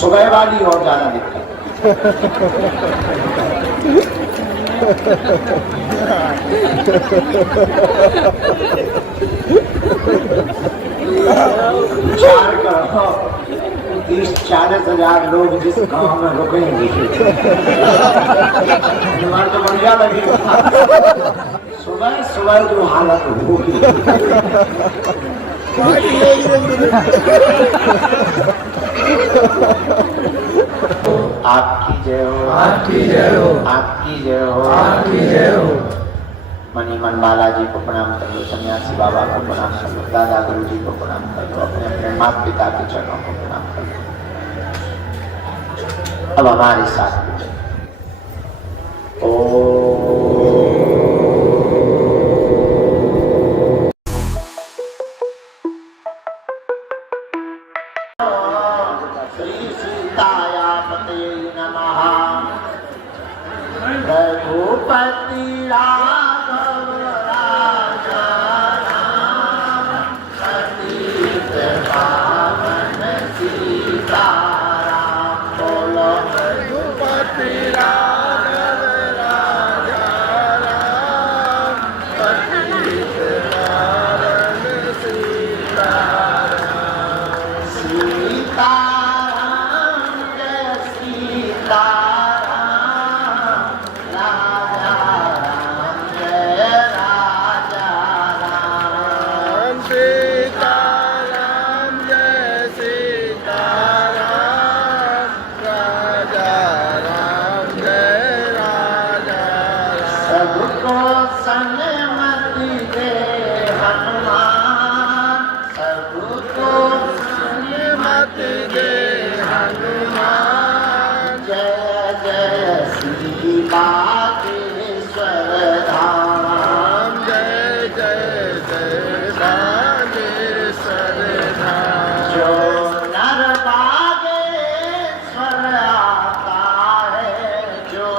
सुबह वाली और ज्यादा दिक्कत। विचार करो 30-40 हजार लोग जिस गांव में रुकेंगे तो बढ़िया लगेगा। सुबह सुबह जो हालत होगी आपकी जय हो, आपकी जय हो, आपकी जय हो, आपकी जय हो। मणिमन बालाजी को प्रणाम कर लो, सन्यासी बाबा को प्रणाम कर लो, दादा गुरु जी को प्रणाम कर लो, अपने अपने माता पिता के चरणों को प्रणाम कर लो। अब हमारे साथ ओ श्री सीताया पते नमः। रघुपति राघव राजा राम पतित पावन सीताराम। बोलो रघुपति राघव राजा राम पतित पावन सीताराम। सीताराम जय सीताराम, राजा राम जय राजा राम। सीताराम जय सीताराम, राजा राम जय राजा राम। सबको संयमति दे हनुमान, सबको मति दे हनुमान, जय जय श्री बागेश्वर धाम। जय जय जय बागेश्वर धाम। जो नर बागेश्वर आता है, जो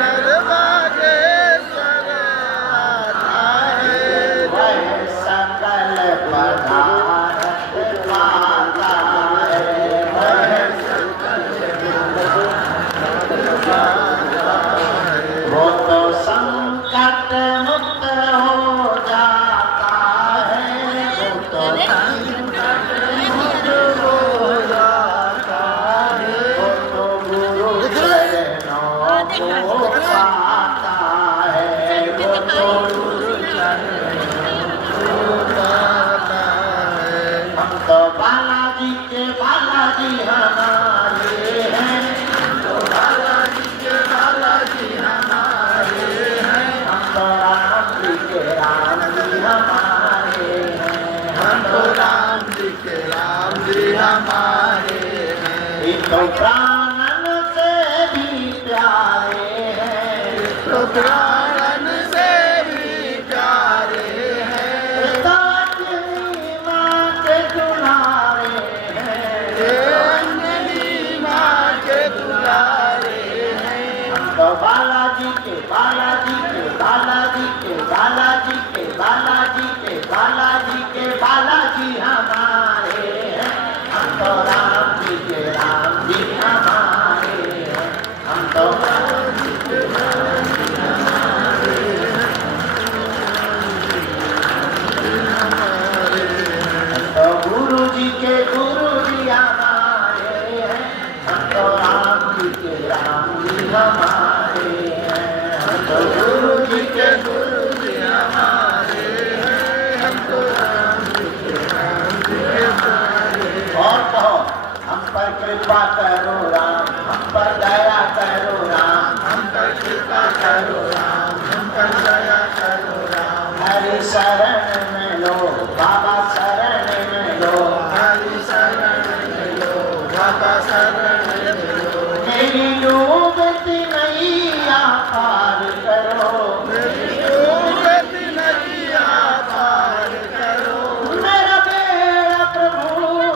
नर बागेश्वर आता है, वह सकल पदार्थ पाता है, वह वो तो संकट मुक्त हो जाता है, वो तो संकट मुक्त हो जाता है, वो तो गुरु चरणों को पाता है, वो तो गुरु चरणों को पाता है। हम तो बालाजी के बालाजी हमारे हैं, हम तो बालाजी के बालाजी हमारे हैं, हम तो राम जी के राम जी हमारे हैं, हम तो राम जी के राम जी हमारे हैं। ये तो प्राणन से भी प्यारे हैं, तो प्राण से भी प्यारे हैं। ये तो अपनी माँ के दुलारे हैं, ये अंजलि माँ के दुलारे हैं। हम तो बालाजी के बालाजी के बालाजी के बालाजी के बालाजी के बालाजी के बालाजी हमारे हैं, हम तो राम जी के राम जी हमारे हैं, हम तो राम जी के राम जी हमारे हैं, हम तो गुरु जी के गुरु जी हमारे हैं, हम तो राम जी के राम जी हमारे हैं, हम तो गुरु जी के गुरु जी हमारे हैं, हम तो राम जी के राम जी हमारे हैं। और कहो हम पर कृपा करो राम, हम पर दया करो राम, हम पर कृपा करो राम, हम पर दया करो राम। हरि शरण में लो बाबा शरण में लो, हरि शरण में लो, बाबा शरण में लो। मेरी डूबती नैया पार करो, गति नदिया पार करो, मेरा बेड़ा प्रभु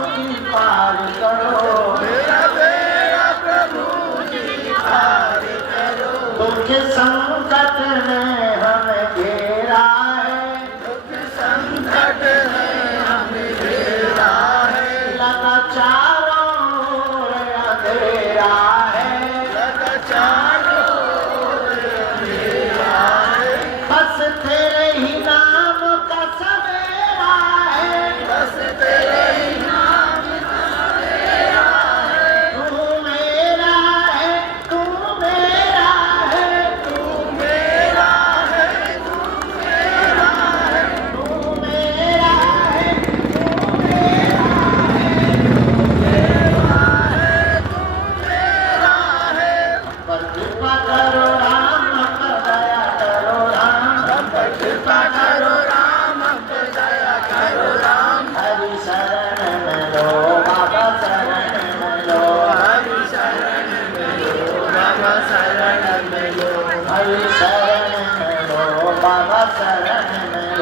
जी पार करो, मेरा बेड़ा प्रभु जी पार करो। दुख संकट में हमें घेरा है, दुख संकट है हमें घेरा है, लगा चारों ओर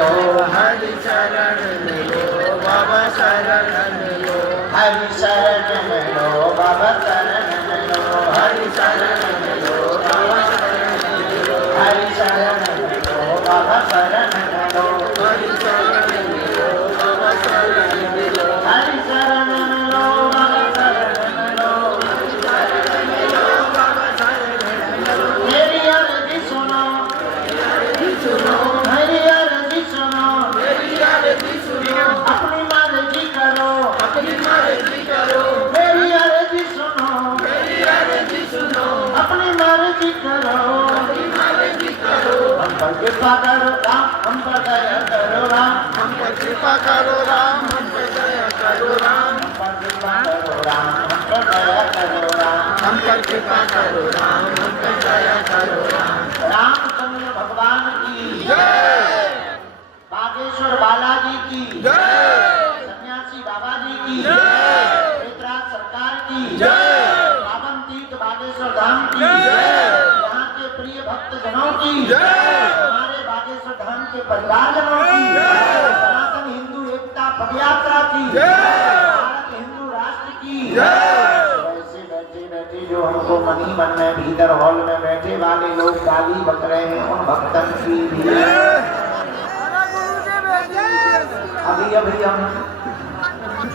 लो, हरि शरण लो बाबा शरण लो, हरि शरण लो बाबा शरण लो, हरि शरण लो बाबा शरण लो, हरि शरण लो बाबा शरण लो, हरि शरण लो बाबा शरण लो, हरि शरण लो बाबा शरण लो, बाबा शरण लो, मेरी अर्जी सुनो, सुनो मेरी अर्जी सुनो, मेरी अर्जी सुनो, अपनी मर्जी करो, अपनी मर्जी करो, मेरी अर्जी सुनो, मेरी अर्जी सुनो, अपनी मर्जी करो, अपनी मर्जी करो, हम पर कृपा करो राम, हम पर दया करो राम, हम पर कृपा करो राम, हम पर दया करो राम, हम पर कृपा करो राम, हम पर दया करो राम। हम पर कृपा करो राम, हम पर दया करो राम। रामचंद्र भगवान की जय, बागेश्वर बालाजी की जय, सन्यासी बाबा जी की जय, पेटराज सरकार की जय, पावन तीर्थ बागेश्वर धाम की जय, यहाँ के प्रिय भक्त जनों की जय, हमारे बागेश्वर धाम के परिवारजनों की जय, सनातन हिंदू एकता पदयात्रा की जय, भारत हिंदू राष्ट्र की जय। ऐसे बैठे बैठे जो हमको मनी मन में भीतर हॉल में बैठे वाले लोग गाली बक रहे हैं, उन भक्तन की भी अभी अभी हम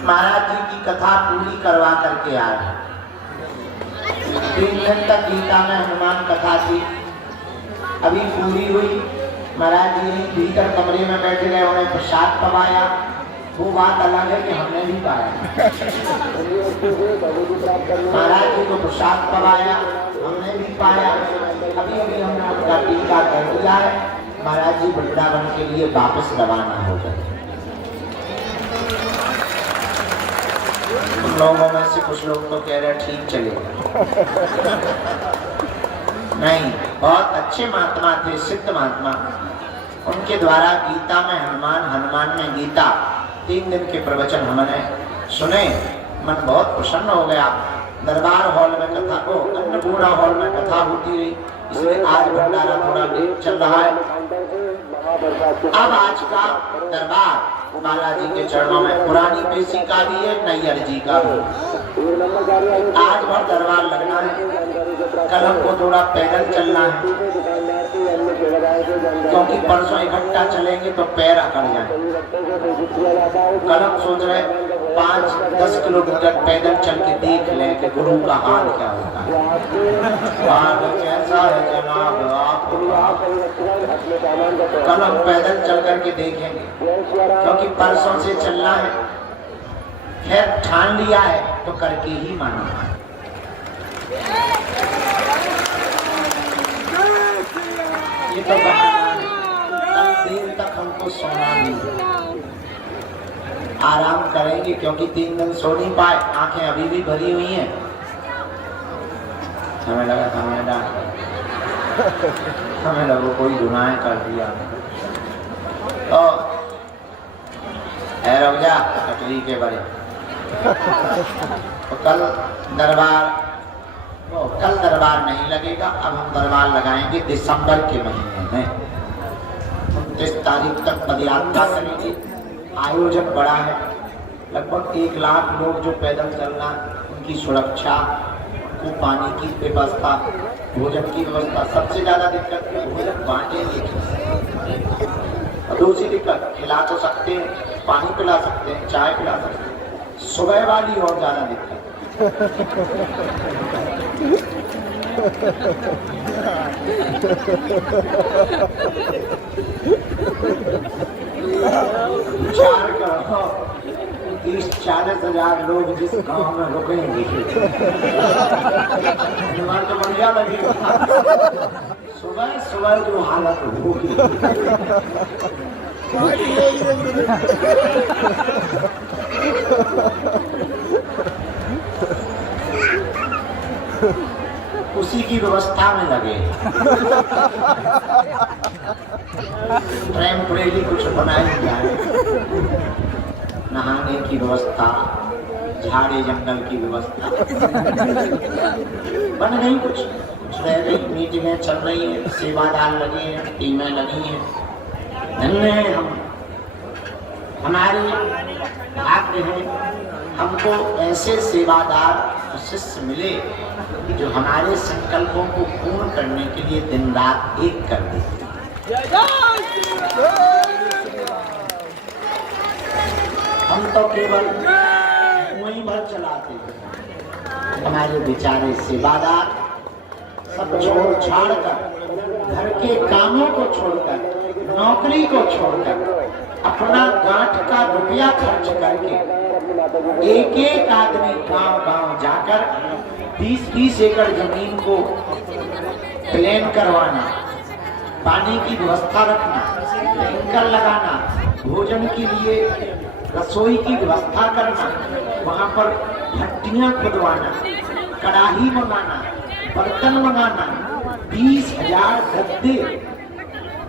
महाराज जी की कथा पूरी करवा करके आए। 3 दिन तक गीता में हनुमान कथा थी, अभी पूरी हुई। महाराज जी भीतर कमरे में बैठे रहे, उन्हें प्रसाद पवाया, वो बात अलग है कि हमने भी पाया। महाराज जी को प्रसाद पवाया, हमने भी पाया। अभी अभी हमने अपना टीका कर दिया है। महाराज जी वृंदावन के लिए वापस रवाना हो गए। उन लोगों में से कुछ लोग तो कह रहे ठीक चलेगा। नहीं, बहुत अच्छे महात्मा थे, सिद्ध महात्मा। उनके द्वारा गीता में हनुमान, हनुमान में गीता, 3 दिन के प्रवचन हमने सुने। मन बहुत प्रसन्न हो गया। दरबार हॉल में कथा को, अन्नपूर्णा हॉल में कथा होती रही, इसलिए आज भंडारा थोड़ा लेट चल रहा है। अब आज का दरबार बालाजी के चरणों में पुरानी पेशी का भी है, नैयर जी का भी। आज भर दरबार लगना है। कल हमको थोड़ा पैदल चलना है, क्योंकि परसों इकट्ठा चलेंगे तो पैर अकड़ जाए। कल हम सोच रहे 5-10 किलोमीटर पैदल चल के देख लें कि गुरु का हाल क्या होता है। हाल कैसा है जनाब आप? कल हम पैदल चल करके देखेंगे, क्योंकि परसों से चलना है। खैर ठान लिया है तो करके ही माना। ये तो बहाना है। कल देर तक हमको सोना नहीं है। आराम करेंगे, क्योंकि 3 दिन सो नहीं पाए, आंखें अभी भी भरी हुई हैं। हमें लगा हमें लगा कोई गुनाह कर दिया। तो रुक जा कटरी के बड़े। तो कल दरबार नहीं लगेगा। अब हम दरबार लगाएंगे दिसंबर के महीने में। 29 तारीख तक पदयात्रा करेंगे। आयोजन बड़ा है, लगभग 1 लाख लोग जो पैदल चलना, उनकी सुरक्षा, उनको पानी की व्यवस्था, भोजन की व्यवस्था। सबसे ज्यादा दिक्कत है भोजन बांटेंगे। और दूसरी दिक्कत, खिला तो सकते हैं, पानी पिला सकते हैं, चाय पिला सकते हैं। सुबह वाली और ज्यादा दिक्कत। विचार करो, 30-40 हजार लोग जिस गांव में रुकेंगे, तो बढ़िया लगेगा। सुबह सुबह जो हालत होगी। उसी की व्यवस्था में लगे। टेम्परेरी कुछ बनाई जाए, नहाने की व्यवस्था, झाड़ी जंगल की व्यवस्था बन गई। कुछ रह गई, मीटिंगें चल रही है, सेवादार लगे हैं, टीमें लगी हैं। धन्य हम हमारी भाग्य है हमको ऐसे सेवादार शिष्य मिले जो हमारे संकल्पों को पूर्ण करने के लिए दिन रात एक कर दे। हम तो केवल वहीं भर चलाते हैं। हमारे बेचारे सेवादार सब छोड़ छाड़ कर, घर के कामों को छोड़कर, नौकरी को छोड़कर, अपना गांठ का रुपया खर्च करके एक एक आदमी गांव गांव जाकर 20-20 एकड़ जमीन को प्लेन करवाना, पानी की व्यवस्था रखना, टैंकर लगाना, भोजन के लिए रसोई की व्यवस्था करना, वहां पर भट्टियां खुदवाना, कड़ाही मंगाना, बर्तन मंगाना, 20,000 गद्दे।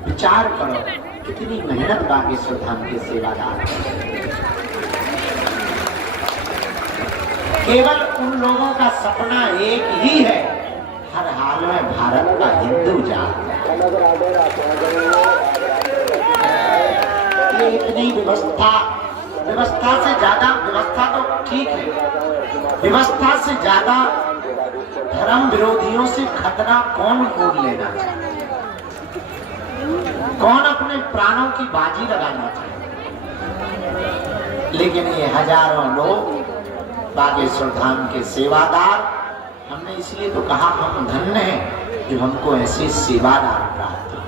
विचार करो कितनी मेहनत बागेश्वर धाम के सेवादार। केवल उन लोगों का सपना एक ही है, हर हाल में भारत का हिंदू जात। ये इतनी व्यवस्था से ज्यादा, व्यवस्था तो ठीक है, व्यवस्था से ज्यादा धर्म विरोधियों से खतरा कौन मोल लेना चाहिए, कौन अपने प्राणों की बाजी लगाना चाहिए। लेकिन ये हजारों लोग बागेश्वर धाम के सेवादार, हमने इसलिए तो कहा हम धन्य हैं जो हमको ऐसे सेवादार प्राप्त हो।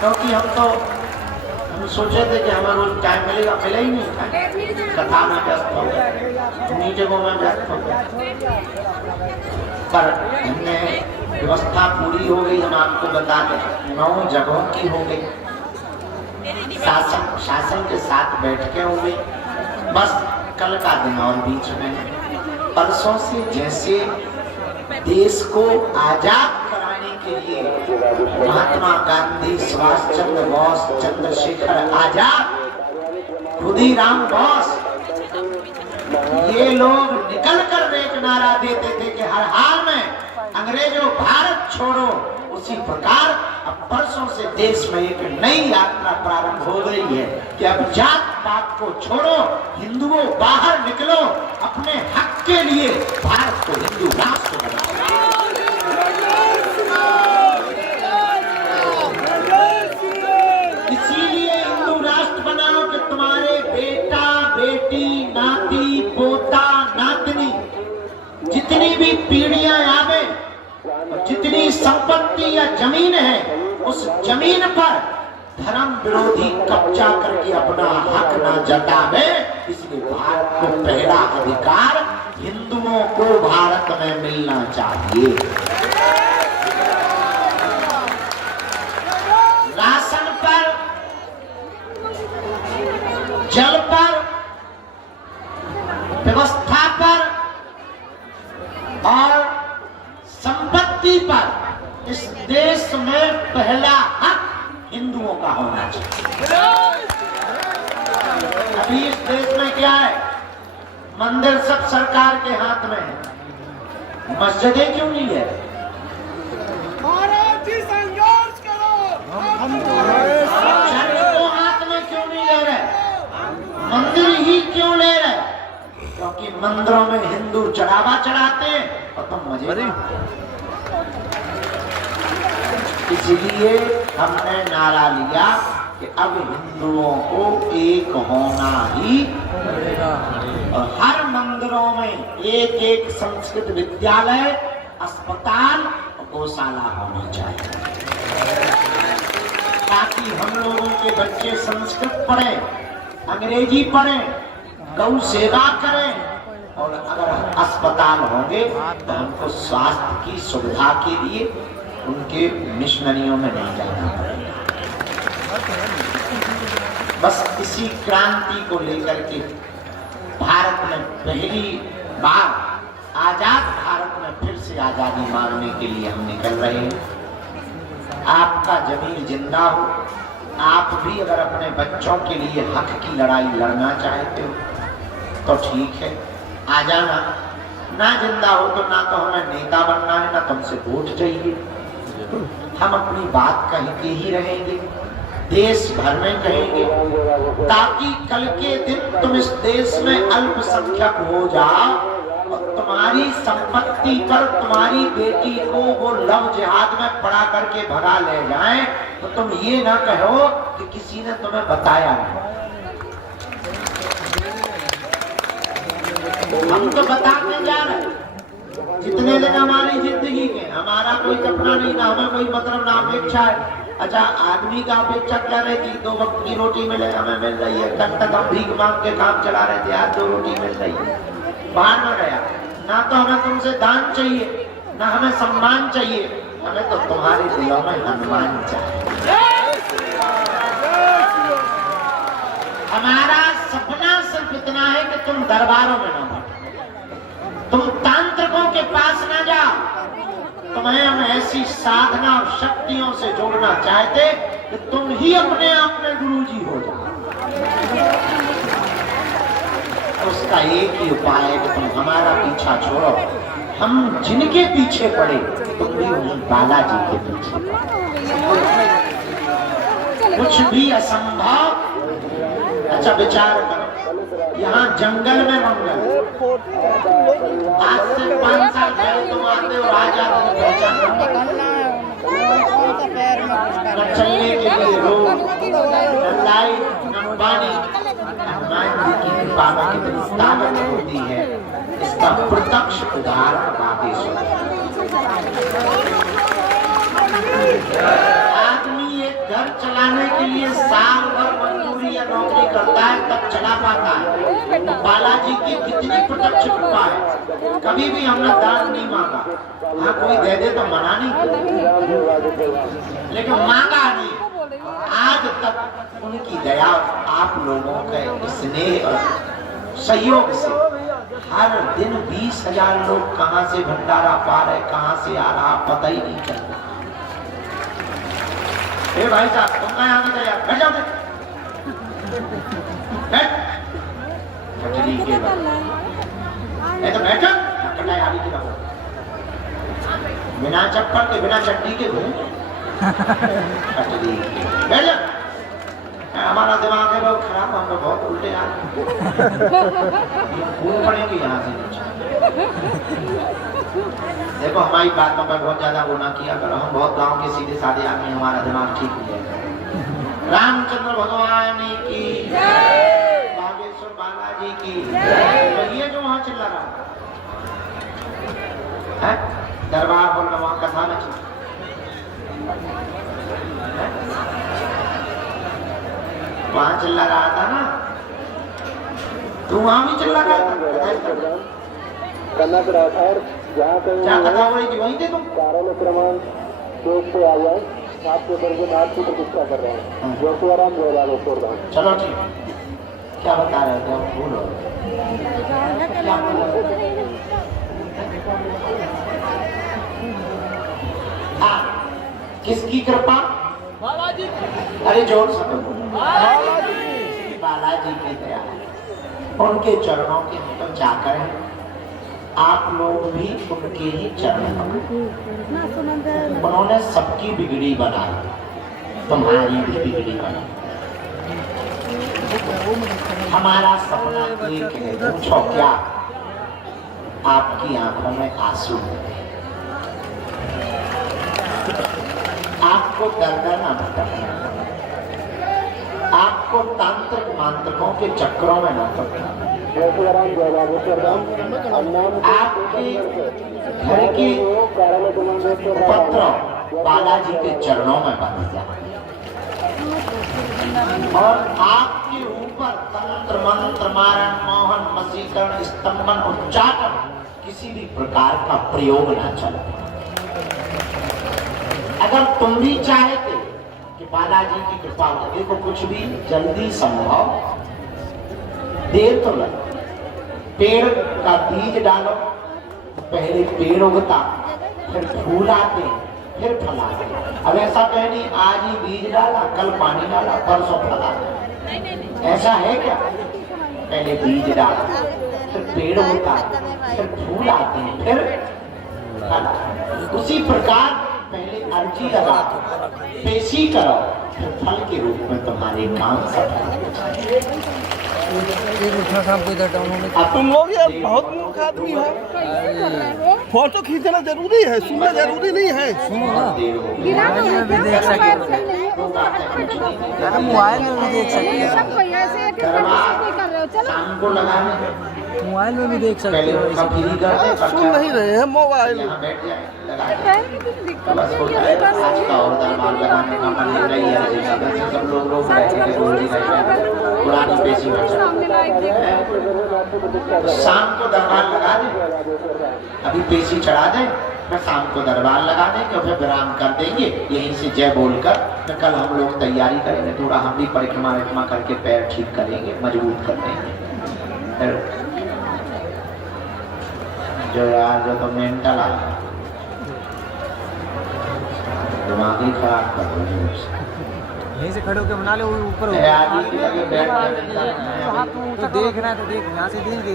क्योंकि हम सोचे थे कि हमें रोज टाइम मिलेगा, मिला ही नहीं था। कथा में व्यस्त हो गए, उन्हीं जगहों में व्यस्त हो गए, पर हमने व्यवस्था पूरी हो गई। हम आपको बता दें 9 जगहों की हो गई, शासन के साथ बैठकें हो गई। बस कल का दिन और बीच में, परसों से जैसे देश को आजाद कराने के लिए महात्मा गांधी, सुभाष चंद्र बोस, चंद्रशेखर आजाद, खुदीराम बोस, ये लोग निकल कर एक नारा देते थे कि हर हाल में अंग्रेजों भारत छोड़ो, उसी प्रकार अब परसों से देश में एक नई यात्रा प्रारंभ हो गई है कि अब जात पात को छोड़ो, हिंदुओं बाहर निकलो, अपने हक के लिए भारत को हिंदू राष्ट्र बनाओ। इसीलिए हिंदू राष्ट्र बनाओ कि तुम्हारे बेटा बेटी, नाती पोता नातनी, जितनी भी पीढ़ियां आवे, जितनी संपत्ति या जमीन है, उस जमीन पर धर्म विरोधी कब्जा करके अपना हक न जतावे। इसलिए भारत को पहला अधिकार हिंदुओं को भारत में मिलना चाहिए। राशन पर, जल पर, व्यवस्था पर और संपत्ति पर इस देश में पहला हक हिंदुओं का होना चाहिए। अभी इस देश में क्या है, मंदिर सब सरकार के हाथ में है, मस्जिदें क्यों नहीं है? महाराज जी संघर्ष करो, चर्च को हाथ में क्यों नहीं ले रहे, मंदिर ही क्यों ले रहे? क्योंकि मंदिरों में हिंदू चढ़ावा चढ़ाते हैं और तुम मजे। इसलिए हमने नारा लिया कि अब हिंदुओं को एक होना ही, और हर मंदिरों में एक एक संस्कृत विद्यालय, अस्पताल और गौशाला होनी चाहिए, ताकि हम लोगों के बच्चे संस्कृत पढ़ें, अंग्रेजी पढ़ें, गौ सेवा करें। और अगर अस्पताल होंगे तो हमको स्वास्थ्य की सुविधा के लिए उनके मिशनरियों में नहीं जाना पड़ेगा। बस इसी क्रांति को लेकर के भारत में पहली बार, आजाद भारत में फिर से आजादी मांगने के लिए हम निकल रहे हैं। आपका जमीर जिंदा हो, आप भी अगर अपने बच्चों के लिए हक की लड़ाई लड़ना चाहते हो तो ठीक है, आ जाना। ना जिंदा हो तो ना तो हमें नेता बनना है, ना तुमसे वोट चाहिए, हम अपनी बात कह के ही रहेंगे। देश भर में कहेंगे, ताकि कल के दिन तुम इस देश में अल्पसंख्यक हो जाओ और तुम्हारी संपत्ति पर तुम्हारी बेटी को वो लव जिहाद में पड़ा करके भगा ले जाएं, तो तुम ये ना कहो कि किसी ने तुम्हें बताया नहीं। हम तो बताते जा रहे हैं। जितने दिन हमारी जिंदगी के, हमारा कोई सपना नहीं, ना हमें कोई मतलब, ना अपेक्षा है। अच्छा, आदमी का अपेक्षा क्या रहती, 2 वक्त की रोटी मिले, हमें मिल रही है। कल तक हम भीख मांग के काम चला रहे थे, आज 2 रोटी मिल रही है। बाहर में गया, ना तो हमें तुमसे दान चाहिए, ना हमें सम्मान चाहिए, हमें तो तुम्हारे दिलों में हनुमान चाहिए। हमारा सपना सिर्फ इतना है कि तुम दरबारों में ना बैठो, तुम तांत्रिकों के पास ना जाओ। तुम्हें हम ऐसी साधना और शक्तियों से जोड़ना चाहते कि तुम ही अपने आप में गुरुजी हो जाओ। उसका एक ही उपाय है कि तुम हमारा पीछा छोड़ो। हम जिनके पीछे पड़े, तुम भी उन्हीं बालाजी के पीछे पड़ो। कुछ भी असंभव। अच्छा, विचार करो, यहाँ जंगल में मंगल, आज से 5 साल पहले तुम आते और आज आते न चलने के लिए रोड, न लाइट, न पानी। हनुमान जी की कृपा में कितनी ताकत होती है, इसका प्रत्यक्ष उदाहरण बागेश्वर। आदमी एक घर चलाने के लिए साल भर मजदूरी या नौकरी करता है, तब चला पाता है। बालाजी की कितनी प्रत्यक्ष कृपा है। कभी भी हमने दान नहीं मांगा, हाँ कोई दे दे तो मना नहीं, लेकिन मांगा नहीं। आज तक उनकी दया, आप लोगों के स्नेह और सहयोग से हर दिन 20,000 लोग कहां से भंडारा पा रहे, कहां से आ रहा पता ही नहीं चलता। ए भाई साहब, तुम कहाँ आने का यार, बैठ जाओ, बैठ। कटरी के तो बैठो, कटाई आदि की रहो, बिना चप्पल के, बिना चड्डी के घूम। कटरी बैठ जाओ। हमारा दिमाग है बहुत खराब, हम तो बहुत उल्टे आ घूम पड़ेंगे यहाँ से नीचे। देखो, हमारी बातों पर बहुत ज्यादा वो ना किया करो, हम बहुत गांव के सीधे साधे आदमी, हमारा दिमाग ठीक हो जाएगा। रामचंद्र भगवान की जय, बागेश्वर बालाजी की जय। ये जो वहां चिल्ला रहा है, दरबार हॉल में वहां कथा में वहां चिल्ला रहा था ना, तू वहां भी चिल्ला रहा था। करना पड़ा था, और जहाँ क्या कथा हो रही थी वहीं थे तुम? क्रमांक 2 पे आ जाए, आपके बरगुनाथ की प्रतीक्षा कर रहे हैं, जो कि आराम हो रहा है। चलो ठीक, क्या बता रहे थे आप? बोलो। हाँ, किसकी कृपा? बालाजी। अरे जोर से बोलो। बालाजी की दया, उनके चरणों के अंदर जाकर आप लोग भी उनके ही चरण पकड़ो। उन्होंने सबकी बिगड़ी बनाई, तुम्हारी भी बिगड़ी बनाई। हमारा सपना एक है, पूछो क्या? आपकी आंखों में आंसू है, आपको डरना ना भटकना, आपको तांत्रिक मांत्रिकों के चक्रों में न पड़ना, आपके घर के उपद्रव बालाजी के चरणों में बंध जाए और आपके ऊपर तंत्र मंत्र मारण मोहन वशीकरण स्तंभन उच्चाटन किसी भी प्रकार का प्रयोग न चले। अगर तुम भी चाहते कि बालाजी की कृपा हो, देखो कुछ भी जल्दी संभव, देर तो लगे। पेड़ का बीज डालो, पहले पेड़ उगता, फिर फूल आते, फिर फल आते। अब ऐसा कहे नहीं आज ही बीज डाला, कल पानी डाला, परसों फल आता, ऐसा है क्या? पहले बीज डाला, फिर पेड़ होता, फिर फूल आते हैं, फिर फल। उसी प्रकार पहले अर्जी लगाओ, पेशी करो, फिर फल के रूप में तुम्हारे काम सफल हो जाए। अब तुम लोग यार बहुत मूर्ख आदमी हो। फोटो खींचना जरूरी है, सुनना जरूरी नहीं है। सुनो ना, मोबाइल में भी देख सकते हैं। शाम को लगाने मोबाइल में भी देख सकते पहले हो। उसका फ्री कर दे, सुन नहीं रहे हैं मोबाइल। यहाँ बैठ जाए, लगा दे। बस हो जाएगा। आज का और दरबार लगाने का मन नहीं है, जैसा वैसे सब लोग बैठेंगे, रोटी खाएंगे, पुरानी पेशी में चल। शाम को दरबार लगा दे, अभी पेशी चढ़ा दे, फिर शाम को दरबार लगा देंगे, फिर विराम कर देंगे यहीं से जय बोलकर। फिर कल हम लोग तैयारी करेंगे, थोड़ा हम भी परिक्रमा करके पैर ठीक करेंगे, मजबूत कर देंगे। फिर जो यार जो तो मेंटल आ दिमाग ही खराब कर रहे हैं। यहीं से खड़े होकर बना ले, ऊपर अरे आदमी के लगे बैठ तो देख रहा है तो देख, यहाँ से दिख रहे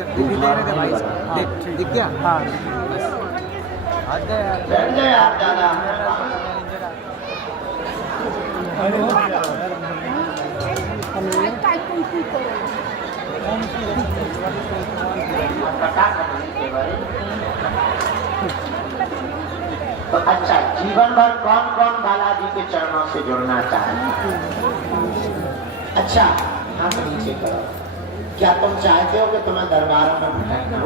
थे भाई। देख दिख गया। हाँ बैठ जाए यार दादा। तो अच्छा, जीवन भर कौन कौन बालाजी के चरणों से जुड़ना चाहे? अच्छा, हाथ नीचे करो। क्या तुम चाहते हो कि तुम्हें दरबार में भटकना?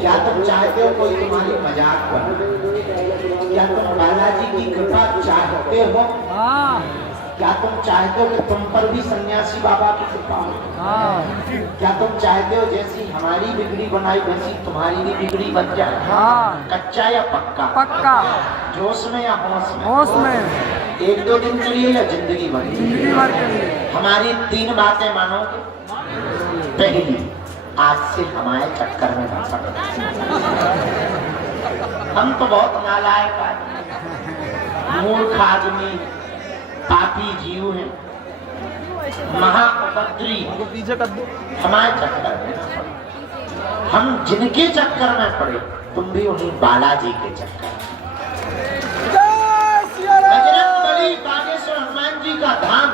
क्या तुम चाहते हो कोई तुम्हारी मजाक बने? क्या तुम बालाजी की कृपा चाहते हो? क्या तुम चाहते हो कि तुम पर भी सन्यासी बाबा की कृपा हो? क्या तुम चाहते हो जैसी हमारी बिगड़ी बनाई वैसी तुम्हारी भी बिगड़ी बन जाए? कच्चा या पक्का? पक्का। जोश में या होश में? होश में। 1-2 दिन के लिए या जिंदगी भर? जिंदगी भर के लिए। हमारी 3 बातें मानोगे। पहली, आज से हमारे चक्कर में ना पड़ो। हम तो बहुत नालायक आदमी, मूर्ख आदमी, पापी जीव हैं, महाउपद्री, हमारे चक्कर में ना पड़ो। हम जिनके चक्कर में पड़े, तुम भी उन्हीं बालाजी के चक्कर में। बजरंगबली बागेश्वर हनुमान जी का धाम,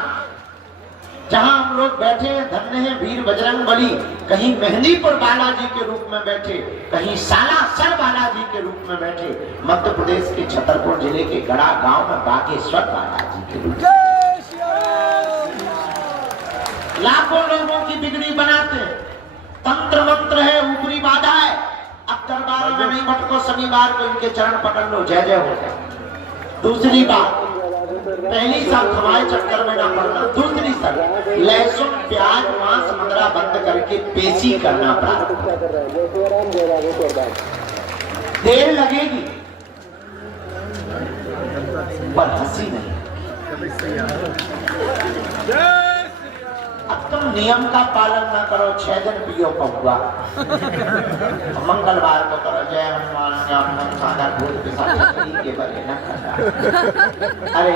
जहां हम लोग बैठे हैं, धन्य हैं वीर बजरंगबली। कहीं मेहंदीपुर बालाजी के रूप में बैठे, कहीं सालासर बालाजी के रूप में बैठे, मध्य प्रदेश के छतरपुर जिले के गड़ा गांव में बागेश्वर बालाजी के रूप में। लाखों लोगों की बिगड़ी बनाते हैं, तंत्र मंत्र है, ऊपरी बाधा है। अब दरबार में नहीं भटको, शनिवार को इनके चरण पकड़ लो, जय जय हो जाए। दूसरी बात, पहली शर्त हमारे चक्कर में ना पड़ना। दूसरी शर्त, लहसुन प्याज मांस मदरा बंद करके पेशी करना प्रारंभ। देर लगेगी पर हंसी नहीं। अब तुम नियम का पालन ना करो, 6 दिन पियो पहुआ। मंगलवार को करो जय हनुमान सादा भूल के साथ के बने ना खाना। अरे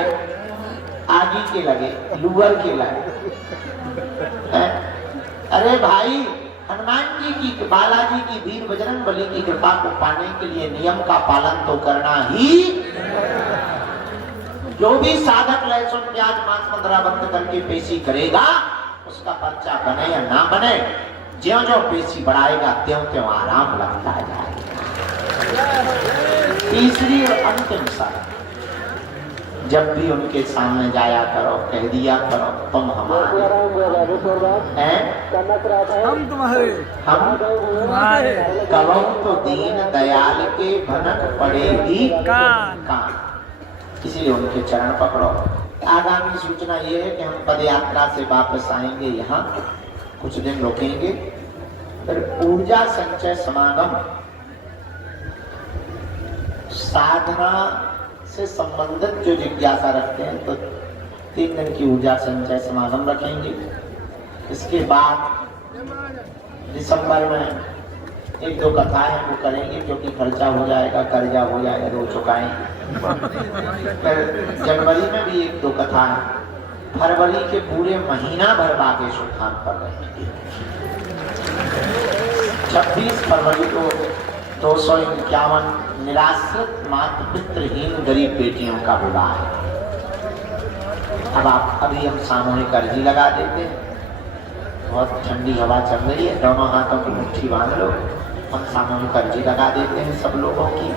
आगी के लगे, लुअर के लगे। अरे भाई, हनुमान जी की, बालाजी की, वीर बजरंगबली की कृपा को पाने के लिए नियम का पालन तो करना ही। जो भी साधक लहसुन प्याज मांस मदरा बंद करके पेशी करेगा, उसका पर्चा बने या ना बने, ज्यों-ज्यों पेशी बढ़ाएगा त्यों-त्यों आराम लगता जाएगा। तीसरी और अंतिम शर्त, जब भी उनके सामने जाया करो, कह दिया करो तुम हमारे हैं, हम तुम्हारे। हम तुम्हारे। कहो तो दीन दयाल के भनक पड़ेगी कान। इसीलिए उनके चरण पकड़ो। आगामी सूचना ये है कि हम पद यात्रा से वापस आएंगे, यहाँ कुछ दिन रुकेंगे, फिर ऊर्जा संचय समागम, साधना से संबंधित जो जिज्ञासा रखते हैं तो 3 दिन की ऊर्जा संचय समागम रखेंगे। इसके बाद दिसंबर में 1-2 कथाएं वो करेंगे, क्योंकि खर्चा हो जाएगा, कर्जा हो जाएगा, वो चुकाएंगे। फिर जनवरी में भी 1-2 कथा है। फरवरी के पूरे महीना भर बागेश्वर धाम पर रहेंगे। 26 फरवरी को 251 निराश्रित मातृ पितृहीन गरीब बेटियों का विवाह है। अब आप अभी हम सामूहिक अर्जी लगा देते हैं। बहुत ठंडी हवा चल रही है, दोनों हाथों की मुट्ठी बांध लो। हम सामूहिक अर्जी लगा देते हैं सब लोगों की,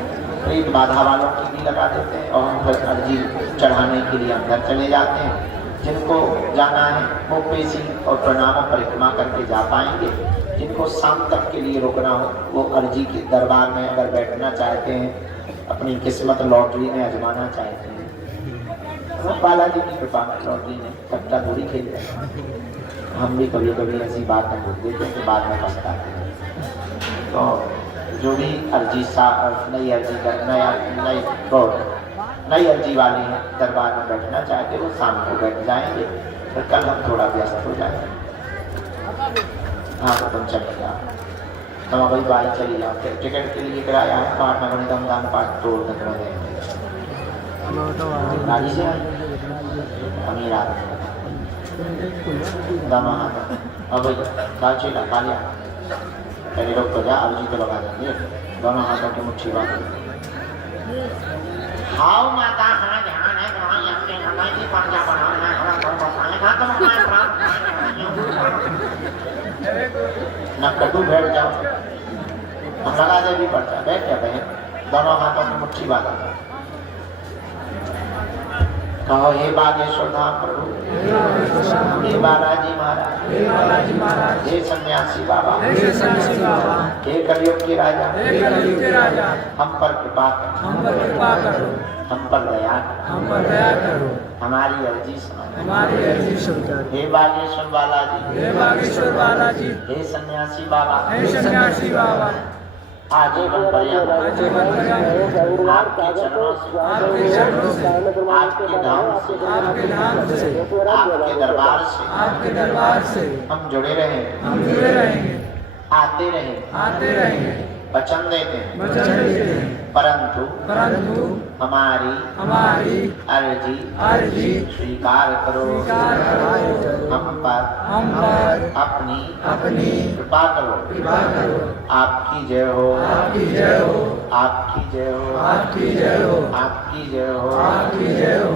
प्रेत बाधा वालों की भी लगा देते हैं, और हम फिर अर्जी चढ़ाने के लिए अंदर चले जाते हैं। जिनको जाना है वो पेशी और प्रणाम परिक्रमा करके जा पाएंगे। जिनको शाम तक के लिए रुकना हो वो अर्जी के दरबार में अगर बैठना चाहते हैं, अपनी किस्मत लॉटरी में आजमाना चाहते हैं, बालाजी की कृपा में लॉटरी में कट्टा थोड़ी खेल रहे हैं। हम भी कभी कभी ऐसी बात में भूल देते हैं, बाद में पछताते हैं। तो जो भी अर्जी नई अर्जी नई अर्जी वाले हैं दरबार में बैठना चाहते वो शाम को बैठ जाएंगे, फिर कल हम थोड़ा व्यस्त हो जाएंगे। हाँ तो तुम चले जाओ, तुम अभी बाइक चली जाओ। फिर टिकट के लिए किराया है, पाठ नगरी दम दान पाठ तोड़ तक देंगे। गाड़ी से अमीर आदमी अब काची लगा लिया, पहले लोग तो जा अर्जी तो लगा देंगे। दोनों हाथों की मुट्ठी बांध हाउ माता हाँ ध्यान है वहाँ यज्ञ हमारी पंजा बनाना है हमारा तो बताएं खा तो मैं प्राप्त न कटु बैठ जाओ, हम लगा दे भी पड़ता है। बैठ जा बहन, दोनों हाथों की मुट्ठी बांधा। कहो हे बागेश्वर धाम प्रभु, हे बालाजी महाराज, हे सन्यासी बाबा, हे कलयुग के राजा, हम पर कृपा करो, हम पर दया करो, हमारी अर्जी सुनो। हे बागेश्वर बालाजी, हे सन्यासी बाबा, आजीवन पर्यंत आपके चरणों से, आपके धाम से, आपके दरबार से हम जुड़े रहें, आते रहें, वचन देते हैं, परंतु हमारी अर्जी स्वीकार करो, हम पर अपनी कृपा करो। आपकी जय हो, आपकी जय हो।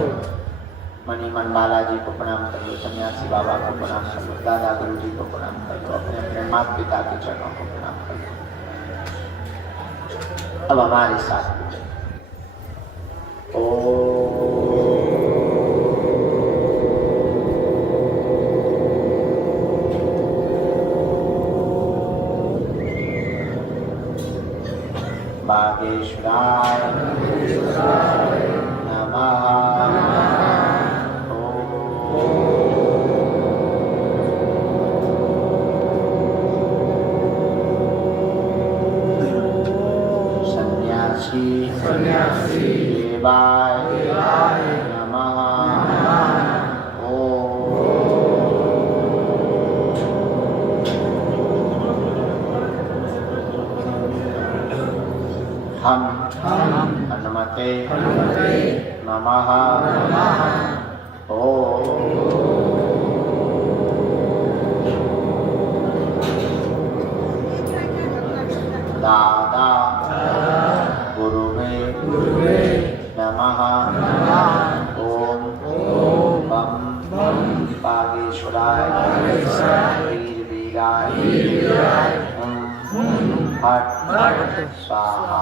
मनी मन बालाजी को प्रणाम कर लो, सन्यासी बाबा को प्रणाम कर लो, दादा गुरु जी को प्रणाम कर लो, अपने अपने माता पिता के चरणों को प्रणाम कर लो। अब हमारे साथ बागेश्वराय नमः। सन्यासी देवाय नमः। हम हनुमते नमः। दादा गुरुवे नमः। ओम बम बागेश्वराय वीराय फट स्वाहा।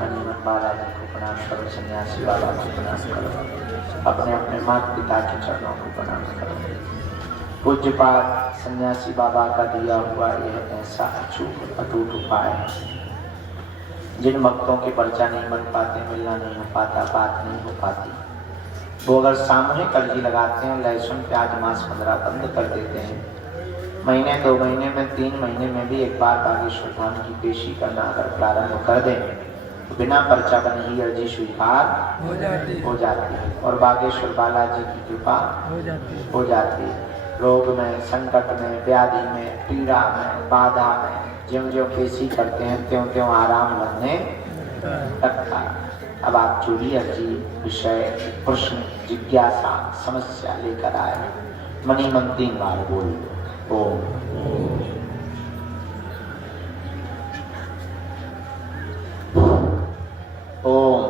हनुमान बालाजी को प्रणाम करो, सन्यासी बाबा को प्रणाम करो, अपने अपने माता पिता के चरणों को प्रणाम करो। पूज्यपाद सन्यासी बाबा का दिया हुआ यह ऐसा अटूट उपाय है। जिन भक्तों के पर्चा नहीं बन पाते, मिलना नहीं हो पाता, बात नहीं हो पाती, वो अगर सामूहिक अर्जी लगाते हैं, लहसुन प्याज मांस 15 बंद कर देते हैं, महीने 2 महीने में 3 महीने में भी एक बार बागेश्वर धाम की पेशी करना अगर प्रारंभ कर दें तो बिना पर्चा बने ही अर्जी स्वीकार हो जाती है और बागेश्वर बालाजी की कृपा हो जाती है। रोग में, संकट में, व्याधि में, पीड़ा में, बाधा में ज्यों ज्यों पेशी करते हैं त्यों त्यों आराम लगने लगता है। अब आप जो भी अर्जी, विषय, प्रश्न, जिज्ञासा, समस्या लेकर आए, मनी मन 3 बार बोल दो। ओम ओम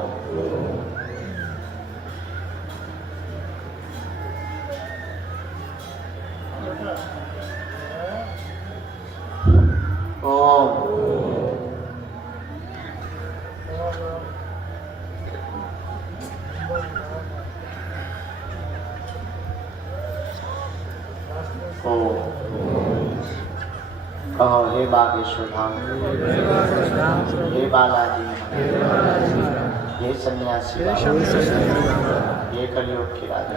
हे बागेश्वर धाम, हे बालाजी, हे सन्यासी बाबा, हे कलियुग की राजा,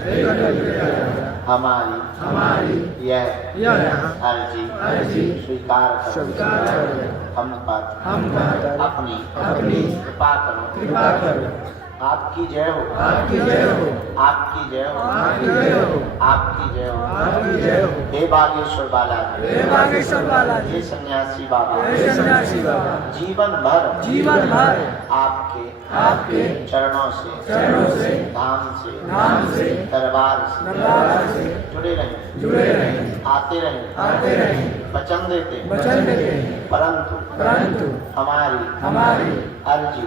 हमारी यह अर्जी स्वीकार करो। हम पर अपनी कृपा करो। आपकी जय हो, आपकी जय हो, आपकी जय हो, आपकी जय हो। हे बागेश्वर बालाजी, हे बागेश्वर बालाजी, हे सन्यासी बाबा, हे सन्यासी बाबा, जीवन भर आपके चरणों से धाम से दरबार से जुड़े रहें, आते रहें, वचन देते परंतु हमारी अर्जी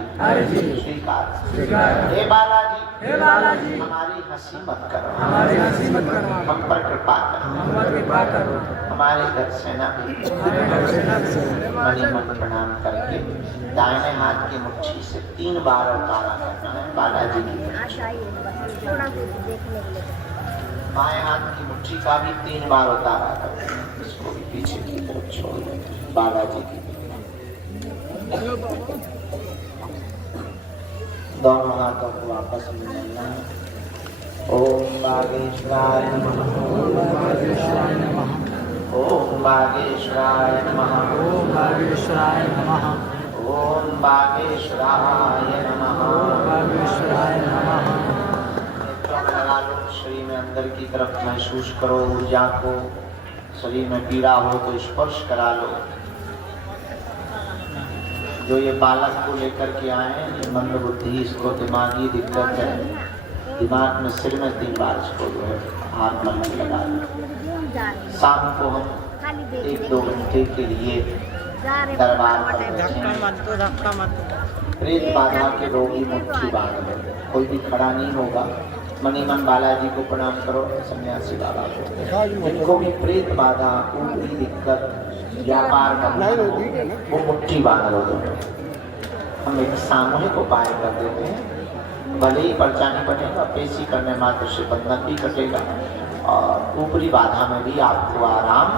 स्वीकार। हे बालाजी, हमारी हंसी मत करो, हम पर कृपा करो। हमारे घर सेना मणिमन प्रणाम करके दाहिने हाथ की मुट्ठी से 3 बार उतारा करना है बालाजी की। बाएं हाथ की मुट्ठी का भी 3 बार उतारा करना है, इसको भी पीछे की तरफ छोड़ दें बालाजी की। दोनों हाथों को आपस में मिलाना है। ओम बागेश्वराय नमः, ओम बागेश्वराय नमः, ओम बागेश्वराय नमः, ओम बागेश्वराय नमः, ओम बागेश्वराय नमः, ओम बागेश्वराय नमः। नेत्रों में लगा लो, शरीर में अंदर की तरफ महसूस करो ऊर्जा को। शरीर में पीड़ा हो तो स्पर्श करा लो। जो ये बालक को लेकर के आए हैं, ये मंद बुद्धि, इसको दिमागी दिक्कत है, दिमाग में सिर में 3 बार इसको जो है हाथ मलने लगा लो। शाम को हम 1-2 घंटे के लिए दरबार पर बैठेंगे। प्रेत बाधा के रोगी मुट्ठी बांध लो, कोई भी खड़ा नहीं होगा। मणिमन बालाजी को प्रणाम करो, सन्यासी बाबा को। जिनको भी प्रेत बाधा, ऊपरी दिक्कत, व्यापार करना वो मुट्ठी बांध लो। हम एक सामूहिक उपाय कर देते हैं, भले ही पर्चा नहीं बनेगा, पेशी करने मात्र से बंधन भी कटेगा और ऊपरी बाधा में भी आपको आराम